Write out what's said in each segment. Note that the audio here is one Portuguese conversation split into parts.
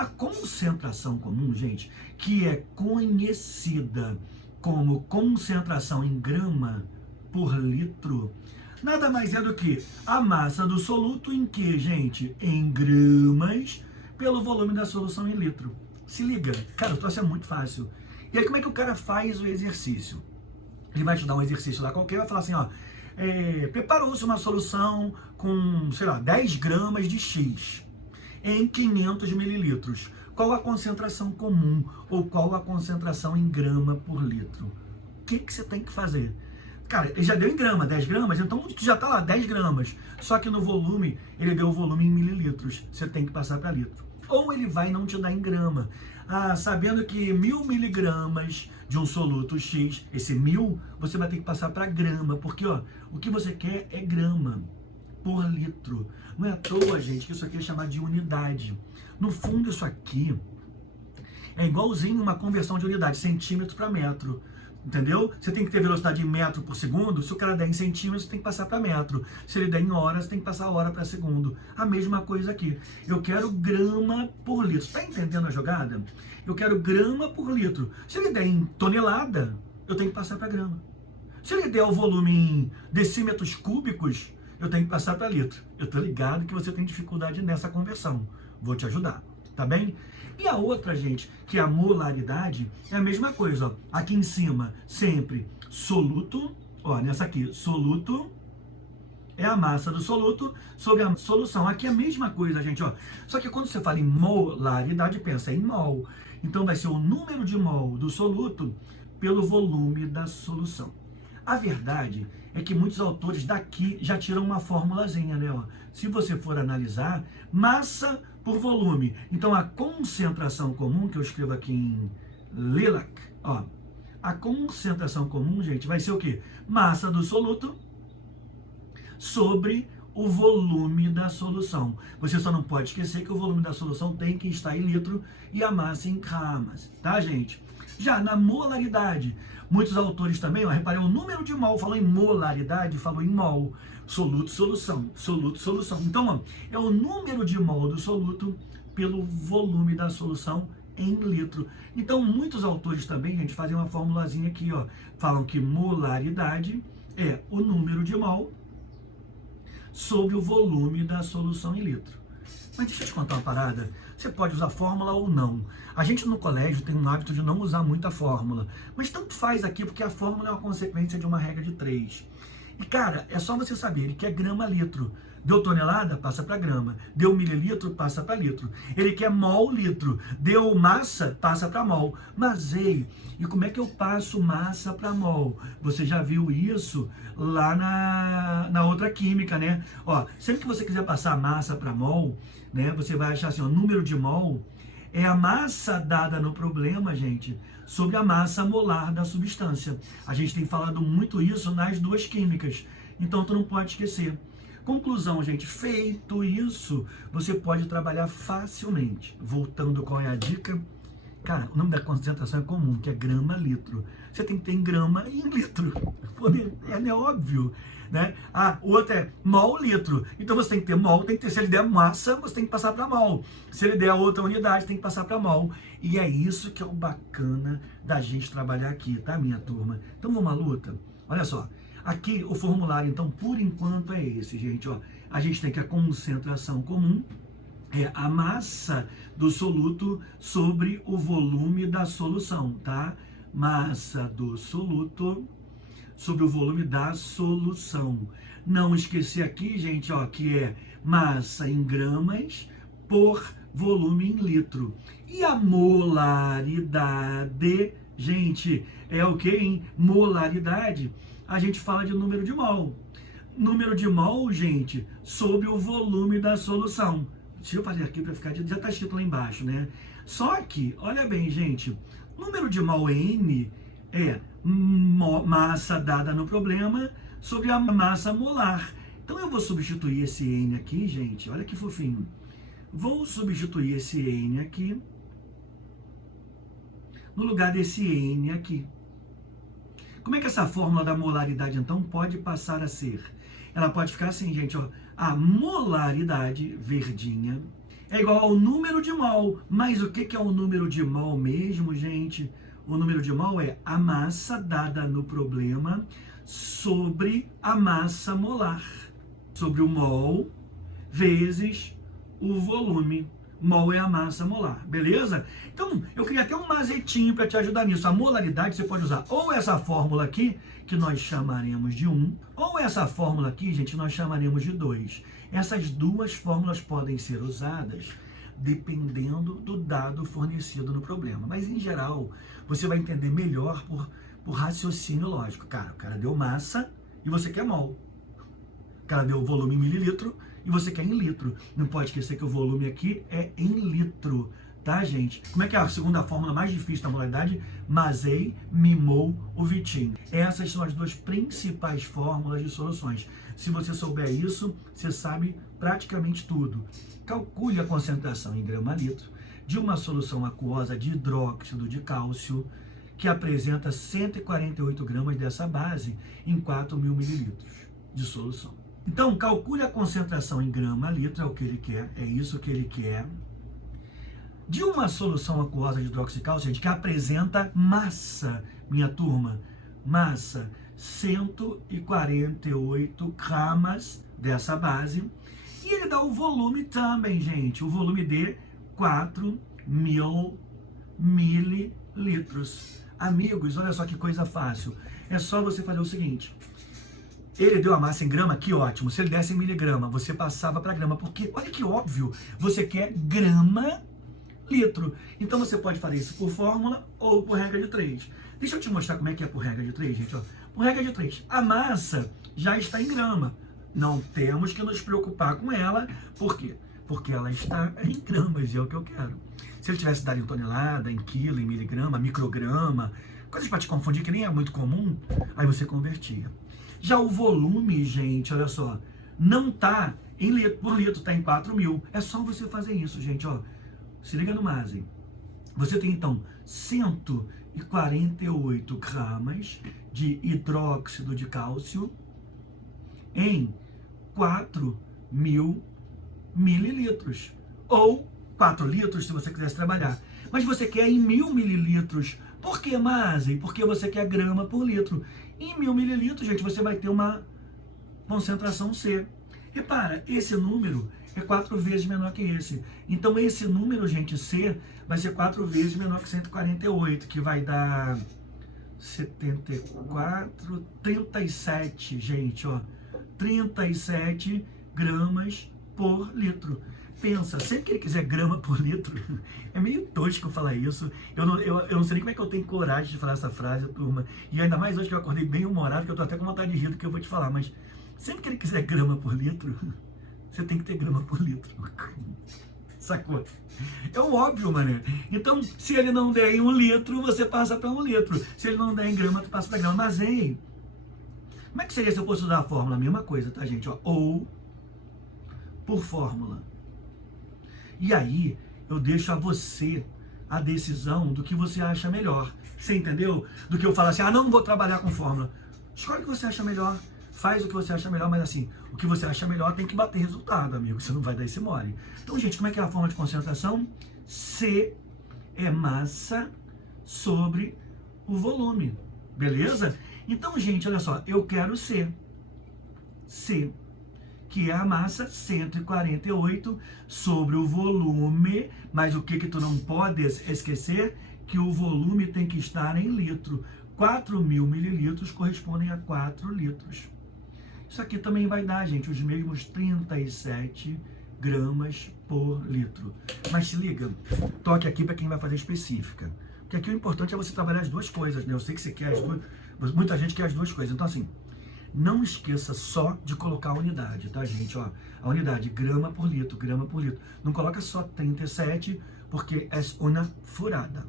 A concentração comum, gente, que é conhecida como concentração em grama por litro, nada mais é do que a massa do soluto em que, gente? Em gramas pelo volume da solução em litro. Se liga, cara, o troço é muito fácil. E aí como é que o cara faz o exercício? Ele vai te dar um exercício lá qualquer, vai falar assim, ó, preparou-se uma solução com, sei lá, 10 gramas de X em 500 mililitros. Qual a concentração comum ou qual a concentração em grama por litro? O que você tem que fazer? Cara, ele já deu em grama, 10 gramas, então já está lá, 10 gramas. Só que no volume, ele deu o volume em mililitros. Você tem que passar para litro. Ou ele vai não te dar em grama. Ah, sabendo que 1000 miligramas de um soluto X, esse 1000, você vai ter que passar para grama. Porque, ó, o que você quer é grama por litro. Não é à toa, gente, que isso aqui é chamado de unidade. No fundo, isso aqui é igualzinho uma conversão de unidade, centímetro para metro. Entendeu? Você tem que ter velocidade em metro por segundo. Se o cara der em centímetros, tem que passar para metro. Se ele der em horas, tem que passar hora para segundo. A mesma coisa aqui. Eu quero grama por litro. Está entendendo a jogada? Eu quero grama por litro. Se ele der em tonelada, eu tenho que passar para grama. Se ele der o volume em decímetros cúbicos, eu tenho que passar para litro. Eu estou ligado que você tem dificuldade nessa conversão. Vou te ajudar, tá bem? E a outra, gente, que é a molaridade, é a mesma coisa, ó. Aqui em cima, sempre soluto, ó, nessa aqui, soluto é a massa do soluto sobre a solução. Aqui é a mesma coisa, gente, ó. Só que quando você fala em molaridade, pensa em mol. Então vai ser o número de mol do soluto pelo volume da solução. A verdade é que muitos autores daqui já tiram uma formulazinha, né? Ó. Se você for analisar, massa por volume. Então, a concentração comum, que eu escrevo aqui em lilac, ó. A concentração comum, gente, vai ser o quê? Massa do soluto sobre o volume da solução. Você só não pode esquecer que o volume da solução tem que estar em litro e a massa em gramas, tá, gente? Já na molaridade, muitos autores também, ó, reparem, o número de mol falou em molaridade, falou em mol, soluto, solução, soluto, solução. Então, ó, é o número de mol do soluto pelo volume da solução em litro. Então, muitos autores também, gente, fazem uma formulazinha aqui, ó, falam que molaridade é o número de mol sobre o volume da solução em litro. Mas deixa eu te contar uma parada. Você pode usar fórmula ou não. A gente no colégio tem um hábito de não usar muita fórmula. Mas tanto faz aqui, porque a fórmula é uma consequência de uma regra de 3. E, cara, é só você saber que é grama-litro. Deu tonelada, passa para grama. Deu mililitro, passa para litro. Ele quer mol-litro. Deu massa, passa para mol. Mas, ei, e como é que eu passo massa para mol? Você já viu isso lá na outra química, né? Ó, sempre que você quiser passar massa para mol, né, você vai achar assim, ó, número de mol é a massa dada no problema, gente, sobre a massa molar da substância. A gente tem falado muito isso nas duas químicas. Então, tu não pode esquecer. Conclusão, gente, feito isso, você pode trabalhar facilmente. Voltando, qual é a dica? Cara, o nome da concentração é comum, que é grama-litro. Você tem que ter em grama e em litro. É óbvio, né? Ah, o outro é mol-litro. Então você tem que ter mol, tem que ter, se ele der massa, você tem que passar para mol. Se ele der outra unidade, tem que passar para mol. E é isso que é o bacana da gente trabalhar aqui, tá, minha turma? Então vamos à luta? Olha só. Aqui o formulário, então, por enquanto é esse, gente. Ó. A gente tem que a concentração comum é a massa do soluto sobre o volume da solução, tá? Massa do soluto sobre o volume da solução. Não esquecer aqui, gente, ó, que é massa em gramas por volume em litro. E a molaridade, gente, é o que em molaridade? A gente fala de número de mol. Número de mol, gente, sobre o volume da solução. Deixa eu fazer aqui para ficar... Já está escrito lá embaixo, né? Só que, olha bem, gente, número de mol N é massa dada no problema sobre a massa molar. Então eu vou substituir esse N aqui, gente, olha que fofinho. Vou substituir esse N aqui no lugar desse N aqui. Como é que essa fórmula da molaridade, então, pode passar a ser? Ela pode ficar assim, gente, ó. A molaridade, verdinha, é igual ao número de mol. Mas o que é o número de mol mesmo, gente? O número de mol é a massa dada no problema sobre a massa molar. Sobre o mol vezes o volume. Mol é a massa molar, beleza? Então, eu queria até um macetinho para te ajudar nisso. A molaridade você pode usar ou essa fórmula aqui, que nós chamaremos de 1, ou essa fórmula aqui, gente, nós chamaremos de 2. Essas duas fórmulas podem ser usadas dependendo do dado fornecido no problema. Mas, em geral, você vai entender melhor por raciocínio lógico. Cara, o cara deu massa e você quer mol. O cara deu volume em mililitro e você quer em litro. Não pode esquecer que o volume aqui é em litro, tá, gente? Como é que é a segunda fórmula mais difícil da molaridade? Masei, mimou, o Vitinho. Essas são as duas principais fórmulas de soluções. Se você souber isso, você sabe praticamente tudo. Calcule a concentração em grama-litro de uma solução aquosa de hidróxido de cálcio que apresenta 148 gramas dessa base em 4.000 mililitros de solução. Então, calcule a concentração em grama-litro, é o que ele quer, é isso que ele quer, de uma solução aquosa de hidróxido de cálcio, gente, que apresenta massa, minha turma, massa, 148 gramas dessa base, e ele dá o volume também, gente, o volume de 4.000 mililitros. Amigos, olha só que coisa fácil, é só você fazer o seguinte: ele deu a massa em grama, que ótimo. Se ele desse em miligrama, você passava para grama. Porque, olha que óbvio, você quer grama litro. Então você pode fazer isso por fórmula ou por regra de 3. Deixa eu te mostrar como é que é por regra de 3, gente. Ó. Por regra de 3, a massa já está em grama. Não temos que nos preocupar com ela. Por quê? Porque ela está em gramas e é o que eu quero. Se ele tivesse dado em tonelada, em quilo, em miligrama, micrograma, coisas para te confundir que nem é muito comum, aí você convertia. Já o volume, gente, olha só, não está em litro por litro, está em 4.000. É só você fazer isso, gente, ó. Se liga no Masen. Você tem, então, 148 gramas de hidróxido de cálcio em 4.000 mililitros. Ou 4 litros, se você quisesse trabalhar. Mas você quer em 1.000 mililitros. Por que, Masen? Porque você quer grama por litro. Em 1.000 mililitros, gente, você vai ter uma concentração C. Repara, esse número é 4 vezes menor que esse. Então, esse número, gente, C, vai ser 4 vezes menor que 148, que vai dar 74, 37, gente, ó. 37 gramas por litro. Pensa, sempre que ele quiser grama por litro, é meio tosco falar isso. Eu não sei nem como é que eu tenho coragem de falar essa frase, turma. E ainda mais hoje que eu acordei bem humorado, que eu tô até com vontade de rir do que eu vou te falar. Mas sempre que ele quiser grama por litro, você tem que ter grama por litro. Sacou? É o óbvio, mané. Então, se ele não der em 1 litro, você passa para 1 litro. Se ele não der em grama, tu passa para grama. Mas, ei, como é que seria se eu fosse usar a fórmula? A mesma coisa, tá, gente? Ó, ou por fórmula. E aí, eu deixo a você a decisão do que você acha melhor. Você entendeu? Do que eu falo assim, não vou trabalhar com fórmula. Escolhe o que você acha melhor, faz o que você acha melhor, mas assim, o que você acha melhor tem que bater resultado, amigo. Você não vai dar esse mole. Então, gente, como é que é a forma de concentração? C é massa sobre o volume. Beleza? Então, gente, olha só, eu quero C. C, que é a massa, 148 sobre o volume, mas o que tu não pode esquecer? Que o volume tem que estar em litro. 4.000 mililitros correspondem a 4 litros. Isso aqui também vai dar, gente, os mesmos 37 gramas por litro. Mas se liga, toque aqui para quem vai fazer específica. Porque aqui o importante é você trabalhar as duas coisas, né? Eu sei que você quer as duas, muita gente quer as duas coisas. Então, assim, não esqueça só de colocar a unidade, tá, gente? Ó, a unidade, grama por litro, grama por litro. Não coloca só 37, porque é uma furada.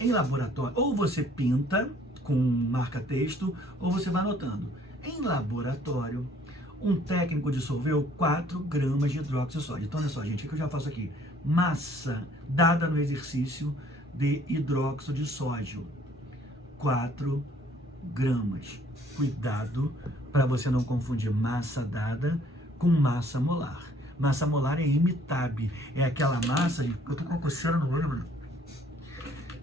Em laboratório, ou você pinta com marca-texto, ou você vai anotando. Em laboratório, um técnico dissolveu 4 gramas de hidróxido de sódio. Então, olha só, gente, o que eu já faço aqui? Massa dada no exercício de hidróxido de sódio. 4 gramas. Cuidado para você não confundir massa dada com massa molar. Massa molar é MTAB. É aquela massa, eu tô com a coceira no olho, mano.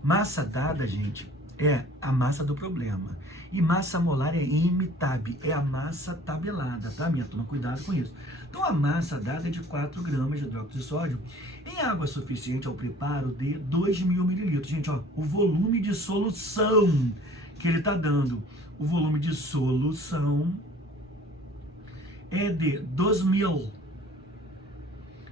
Massa dada, gente, é a massa do problema. E massa molar é MTAB, é a massa tabelada, tá, minha turma? Cuidado com isso. Então, a massa dada é de 4 gramas de hidróxido de sódio em água suficiente ao preparo de 2.000 mililitros. Gente, ó, o volume de solução que ele está dando, o volume de solução é de 2.000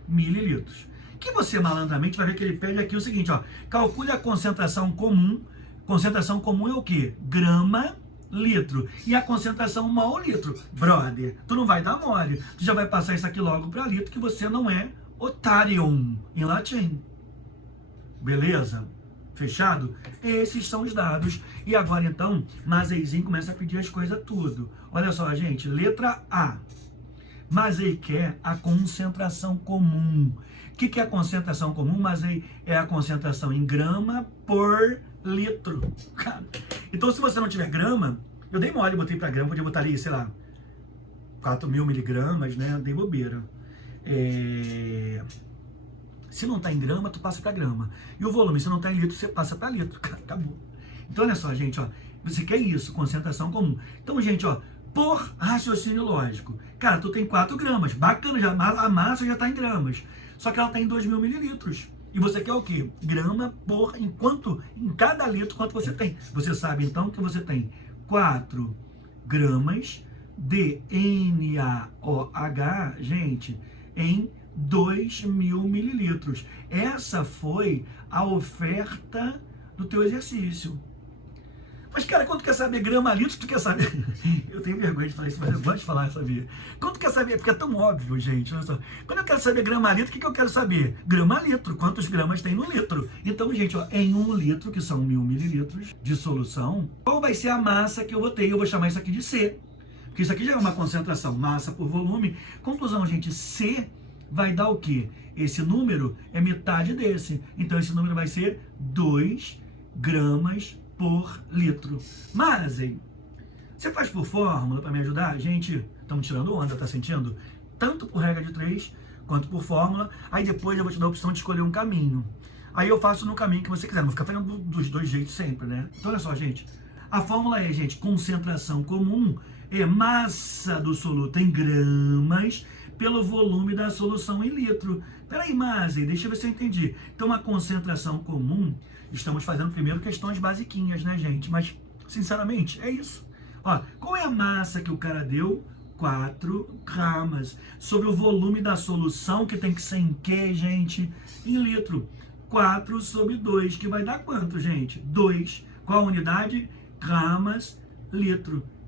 mililitros. Que você malandramente vai ver que ele pede aqui o seguinte, ó, calcule a concentração comum. Concentração comum é o quê? Grama litro. E a concentração mol litro. Brother, tu não vai dar mole. Tu já vai passar isso aqui logo para litro, que você não é otarium em latim. Beleza? Fechado? Esses são os dados. E agora então, Mazeizinho começa a pedir as coisas tudo. Olha só, gente, letra A. Mazei quer a concentração comum. O que é a concentração comum? Mazei é a concentração em grama por litro. Cara, então, se você não tiver grama, eu dei mole, botei para grama, podia botar ali, sei lá, 4.000 miligramas, né? Dei bobeira. Se não está em grama, tu passa para grama. E o volume, se não está em litro, você passa para litro. Cara, acabou. Então, olha só, gente, ó, você quer isso, concentração comum. Então, gente, ó, por raciocínio lógico. Cara, tu tem 4 gramas, bacana, já, a massa já está em gramas. Só que ela está em 2.000 mililitros. E você quer o quê? Grama por em cada litro, quanto você tem. Você sabe, então, que você tem 4 gramas de NaOH, gente, em 2.000 mililitros. Essa foi a oferta do teu exercício. Mas, cara, quando tu quer saber grama litro, tu quer saber... Eu tenho vergonha de falar isso, mas eu gosto de falar, sabia? Quando tu quer saber, porque é tão óbvio, gente. Olha só. Quando eu quero saber grama litro, o que eu quero saber? Grama litro, quantos gramas tem no litro? Então, gente, ó, em 1 litro, que são 1.000 mililitros de solução, qual vai ser a massa que eu vou ter? Eu vou chamar isso aqui de C. Porque isso aqui já é uma concentração, massa por volume. Conclusão, gente, C vai dar o quê? Esse número é metade desse. Então, esse número vai ser 2 gramas por litro. Mas, hein, você faz por fórmula para me ajudar? Gente, estamos tirando onda, tá sentindo? Tanto por regra de 3, quanto por fórmula. Aí depois eu vou te dar a opção de escolher um caminho. Aí eu faço no caminho que você quiser. Não vou ficar fazendo dos dois jeitos sempre, né? Então, olha só, gente. A fórmula é, gente, concentração comum é massa do soluto em gramas pelo volume da solução em litro. Peraí, mas deixa eu ver se eu entendi. Então, a concentração comum, estamos fazendo primeiro questões basiquinhas, né, gente? Mas, sinceramente, é isso. Ó, qual é a massa que o cara deu? 4 gramas. Sobre o volume da solução, que tem que ser em quê, gente? Em litro. 4 sobre 2, que vai dar quanto, gente? 2. Qual a unidade? Gramas, litro.